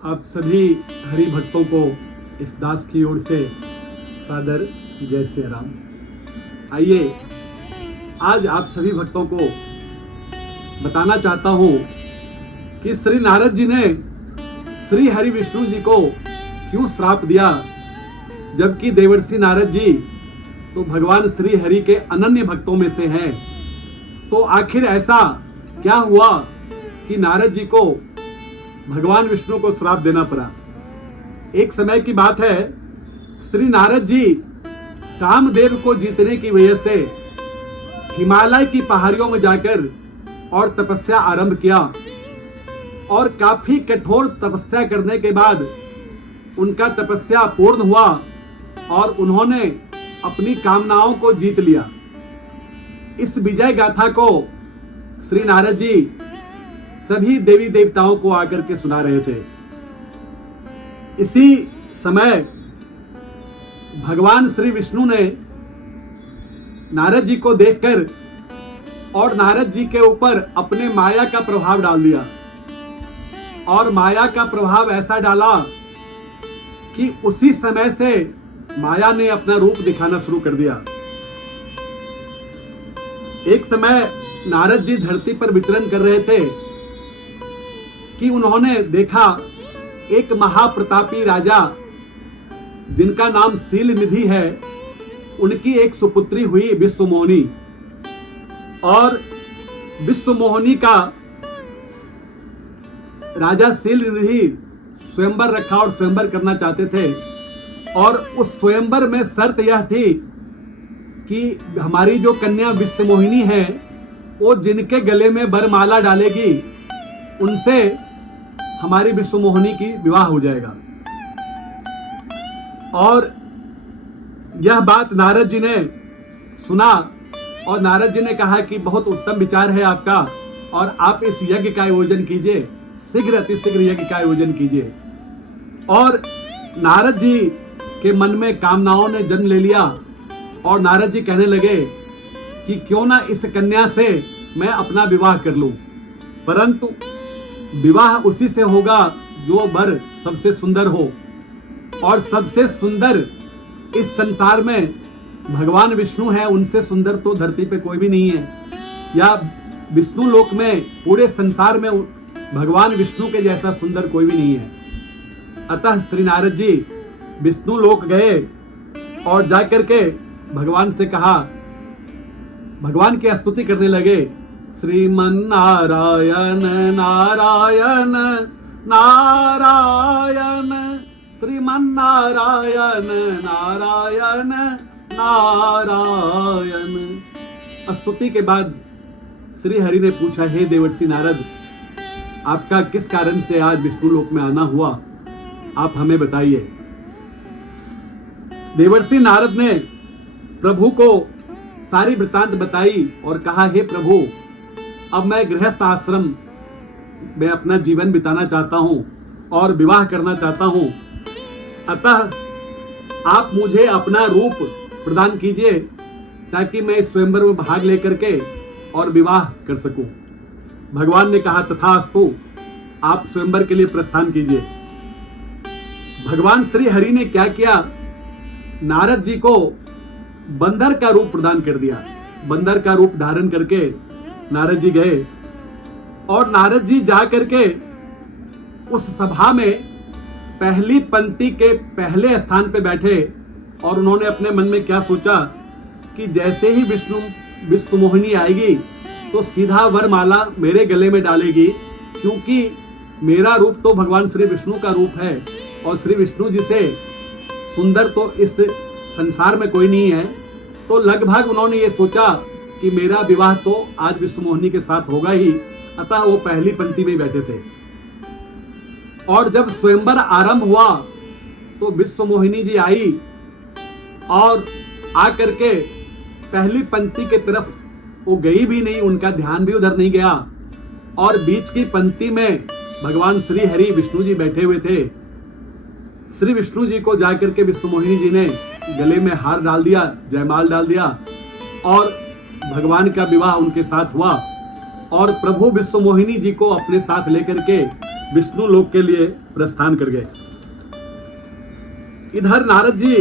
आप सभी हरि भक्तों को इस दास की ओर से सादर जय श्री राम। आइए आज आप सभी भक्तों को बताना चाहता हूँ कि श्री नारद जी ने श्री हरि विष्णु जी को क्यों श्राप दिया, जबकि देवर्षि नारद जी तो भगवान श्री हरि के अनन्य भक्तों में से हैं। तो आखिर ऐसा क्या हुआ कि नारद जी को भगवान विष्णु को श्राप देना पड़ा। एक समय की बात है, श्री नारद जी कामदेव को जीतने की वजह से हिमालय की पहाड़ियों में जाकर और तपस्या आरंभ किया, और काफी कठोर तपस्या करने के बाद उनका तपस्या पूर्ण हुआ और उन्होंने अपनी कामनाओं को जीत लिया। इस विजय गाथा को श्री नारद जी सभी देवी देवताओं को आकर के सुना रहे थे। इसी समय भगवान श्री विष्णु ने नारद जी को देखकर और नारद जी के ऊपर अपने माया का प्रभाव डाल दिया, और माया का प्रभाव ऐसा डाला कि उसी समय से माया ने अपना रूप दिखाना शुरू कर दिया। एक समय नारद जी धरती पर विचरण कर रहे थे कि उन्होंने देखा एक महाप्रतापी राजा जिनका नाम शील निधि है, उनकी एक सुपुत्री हुई विश्वमोहिनी, और विश्वमोहिनी का राजा शील निधि स्वयंवर रखा और स्वयंवर करना चाहते थे। और उस स्वयंवर में शर्त यह थी कि हमारी जो कन्या विश्वमोहिनी है वो जिनके गले में वरमाला डालेगी उनसे हमारी विश्वमोहिनी की विवाह हो जाएगा। और यह बात नारद जी ने सुना, और नारद जी ने कहा कि बहुत उत्तम विचार है आपका, और आप इस यज्ञ का आयोजन कीजिए, शीघ्र अतिशीघ्र यज्ञ का आयोजन कीजिए। और नारद जी के मन में कामनाओं ने जन्म ले लिया, और नारद जी कहने लगे कि क्यों ना इस कन्या से मैं अपना विवाह कर लूं, परंतु विवाह उसी से होगा जो वर सबसे सुंदर हो, और सबसे सुंदर इस संसार में भगवान विष्णु है, उनसे सुंदर तो धरती पे कोई भी नहीं है, या विष्णु लोक में पूरे संसार में भगवान विष्णु के जैसा सुंदर कोई भी नहीं है। अतः श्री नारद जी विष्णु लोक गए और जाकर के भगवान से कहा, भगवान की स्तुति करने लगे, श्रीमन नारायण नारायण नारायण, श्रीमन नारायण नारायण नारायण। स्तुति के बाद श्री हरि ने पूछा, हे देवर्षि नारद, आपका किस कारण से आज विष्णु लोक में आना हुआ, आप हमें बताइए। देवर्षि नारद ने प्रभु को सारी वृतांत बताई और कहा, हे प्रभु, अब मैं गृहस्थ आश्रम में अपना जीवन बिताना चाहता हूं और विवाह करना चाहता हूं, अतः आप मुझे अपना रूप प्रदान कीजिए ताकि मैं इस स्वयंवर में भाग लेकर के और विवाह कर सकूं। भगवान ने कहा, तथास्तु, आप स्वयंवर के लिए प्रस्थान कीजिए। भगवान श्री हरि ने क्या किया, नारद जी को बंदर का रूप प्रदान कर दिया। बंदर का रूप धारण करके नारद जी गए, और नारद जी जा करके उस सभा में पहली पंक्ति के पहले स्थान पे बैठे, और उन्होंने अपने मन में क्या सोचा कि जैसे ही विश्वमोहिनी आएगी तो सीधा वरमाला मेरे गले में डालेगी, क्योंकि मेरा रूप तो भगवान श्री विष्णु का रूप है, और श्री विष्णु जी से सुंदर तो इस संसार में कोई नहीं है। तो लगभग उन्होंने ये सोचा कि मेरा विवाह तो आज विश्वमोहिनी के साथ होगा ही, अतः वो पहली पंक्ति में बैठे थे। और जब स्वयंवर आरंभ हुआ तो विश्वमोहिनी जी आई, और आकर के पहली पंक्ति की तरफ वो गई भी नहीं, उनका ध्यान भी उधर नहीं गया, और बीच की पंक्ति में भगवान श्री हरि विष्णु जी बैठे हुए थे। श्री विष्णु जी को जाकर के विश्वमोहिनी जी ने गले में हार डाल दिया, जयमाल डाल दिया, और भगवान का विवाह उनके साथ हुआ। और प्रभु विश्वमोहिनी जी को अपने साथ लेकर के विष्णु लोक के लिए प्रस्थान कर गए। इधर नारद जी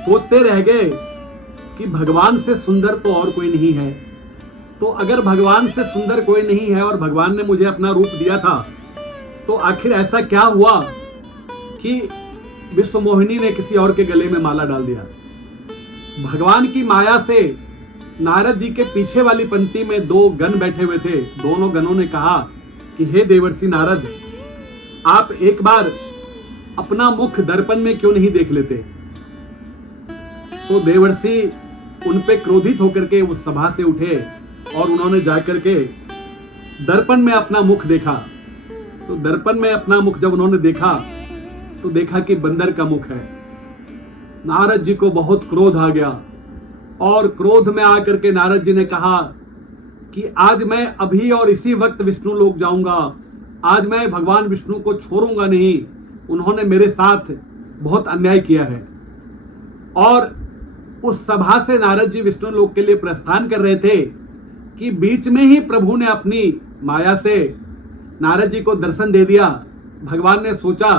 सोचते रह गए कि भगवान से सुंदर तो और कोई नहीं है, तो अगर भगवान से सुंदर कोई नहीं है और भगवान ने मुझे अपना रूप दिया था, तो आखिर ऐसा क्या हुआ कि विश्व मोहिनी ने किसी और के गले में माला डाल दिया। भगवान की माया से नारद जी के पीछे वाली पंक्ति में दो गण बैठे हुए थे। दोनों गणों ने कहा कि हे देवर्षि नारद, आप एक बार अपना मुख दर्पण में क्यों नहीं देख लेते। तो देवर्षि उन पे क्रोधित होकर के उस सभा से उठे और उन्होंने जाकर के दर्पण में अपना मुख देखा। तो दर्पण में अपना मुख जब उन्होंने देखा तो देखा कि बंदर का मुख है। नारद जी को बहुत क्रोध आ गया और क्रोध में आकर के नारद जी ने कहा कि आज मैं अभी और इसी वक्त विष्णु लोक जाऊंगा, आज मैं भगवान विष्णु को छोड़ूंगा नहीं। उन्होंने मेरे साथ बहुत अन्याय किया है। और उस सभा से नारद जी विष्णु लोक के लिए प्रस्थान कर रहे थे कि बीच में ही प्रभु ने अपनी माया से नारद जी को दर्शन दे दिया। भगवान ने सोचा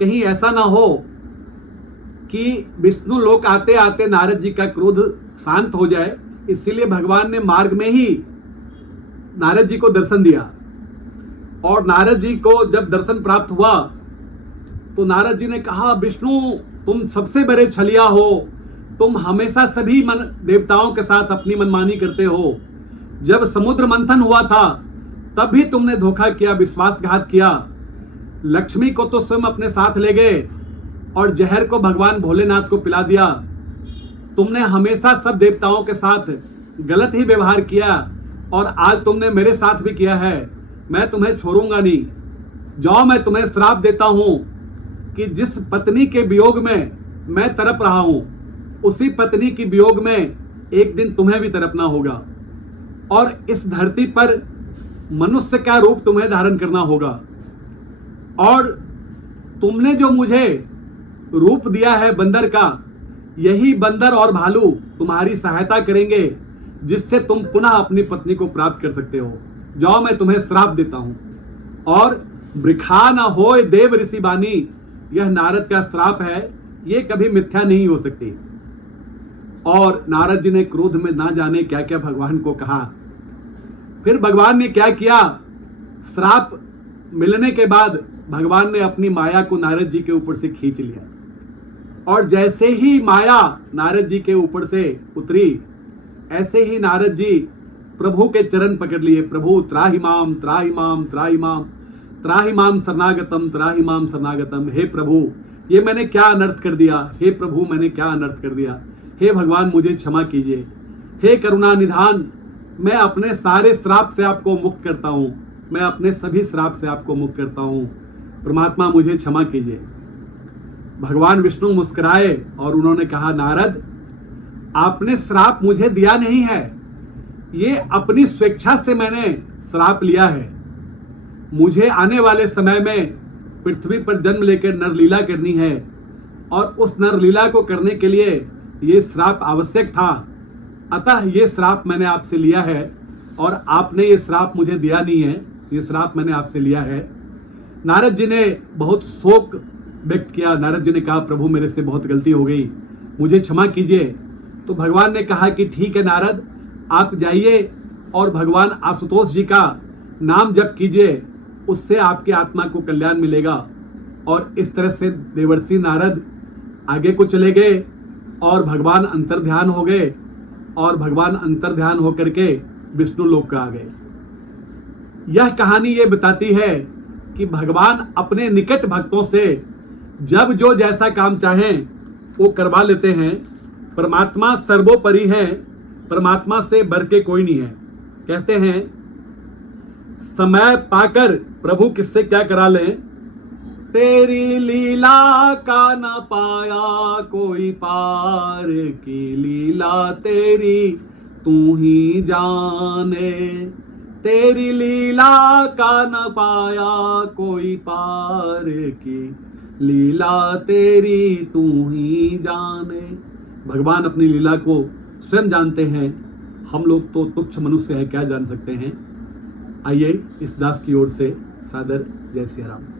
कहीं ऐसा ना हो कि विष्णु लोक आते आते नारद जी का क्रोध शांत हो जाए, इसीलिए भगवान ने मार्ग में ही नारद जी को दर्शन दिया। और नारद जी को जब दर्शन प्राप्त हुआ तो नारद जी ने कहा, विष्णु तुम सबसे बड़े छलिया हो, तुम हमेशा सभी देवताओं के साथ अपनी मनमानी करते हो। जब समुद्र मंथन हुआ था तब भी तुमने धोखा किया, विश्वासघात किया। लक्ष्मी को तो स्वयं अपने साथ ले गए और जहर को भगवान भोलेनाथ को पिला दिया। तुमने हमेशा सब देवताओं के साथ गलत ही व्यवहार किया और आज तुमने मेरे साथ भी किया है। मैं तुम्हें छोड़ूंगा नहीं। जाओ, मैं तुम्हें श्राप देता हूं कि जिस पत्नी के वियोग में मैं तड़प रहा हूं, उसी पत्नी की वियोग में एक दिन तुम्हें भी तड़पना होगा और इस धरती पर मनुष्य का रूप तुम्हें धारण करना होगा। और तुमने जो मुझे रूप दिया है बंदर का, यही बंदर और भालू तुम्हारी सहायता करेंगे, जिससे तुम पुनः अपनी पत्नी को प्राप्त कर सकते हो। जाओ, मैं तुम्हें श्राप देता हूं। और वृखा न होय देव ऋषि बानी, यह नारद का श्राप है, ये कभी मिथ्या नहीं हो सकती। और नारद जी ने क्रोध में ना जाने क्या क्या भगवान को कहा। फिर भगवान ने क्या किया, श्राप मिलने के बाद भगवान ने अपनी माया को नारद जी के ऊपर से खींच लिया। और जैसे ही माया नारद जी के ऊपर से उतरी, ऐसे ही नारद जी प्रभु के चरण पकड़ लिए। प्रभु त्राहि माम त्राहि माम त्राहि माम त्राहि माम शरणागतम त्राहि माम शरणागतम। हे प्रभु, ये मैंने क्या अनर्थ कर दिया। हे प्रभु, मैंने क्या अनर्थ कर दिया। हे भगवान, मुझे क्षमा कीजिए। हे करुणा निधान, मैं अपने सारे श्राप से आपको मुक्त करता हूं। मैं अपने सभी श्राप से आपको मुक्त करता हूं। परमात्मा, मुझे क्षमा कीजिए। भगवान विष्णु मुस्कुराए और उन्होंने कहा, नारद, आपने श्राप मुझे दिया नहीं है, ये अपनी स्वेच्छा से मैंने श्राप लिया है। मुझे आने वाले समय में पृथ्वी पर जन्म लेकर नरलीला करनी है और उस नरलीला को करने के लिए ये श्राप आवश्यक था। अतः ये श्राप मैंने आपसे लिया है और आपने ये श्राप मुझे दिया नहीं है, ये श्राप मैंने आपसे लिया है। नारद जी ने बहुत शोक व्यक्त किया। नारद जी ने कहा, प्रभु, मेरे से बहुत गलती हो गई, मुझे क्षमा कीजिए। तो भगवान ने कहा कि ठीक है नारद, आप जाइए और भगवान आशुतोष जी का नाम जप कीजिए, उससे आपकी आत्मा को कल्याण मिलेगा। और इस तरह से देवर्षि नारद आगे को चले गए और भगवान अंतर्ध्यान हो गए और भगवान अंतर्ध्यान होकर के विष्णु लोक आ गए। यह कहानी ये बताती है कि भगवान अपने निकट भक्तों से जब जो जैसा काम चाहें वो करवा लेते हैं। परमात्मा सर्वोपरि है, परमात्मा से बढ़ के कोई नहीं है। कहते हैं, समय पाकर प्रभु किससे क्या करा लें, तेरी लीला का न पाया कोई पार की लीला तेरी तू ही जाने। तेरी लीला का न पाया कोई पार की लीला तेरी तू ही जाने। भगवान अपनी लीला को स्वयं जानते हैं, हम लोग तो तुच्छ मनुष्य हैं, क्या जान सकते हैं। आइए इस दास की ओर से सादर जय सिया राम।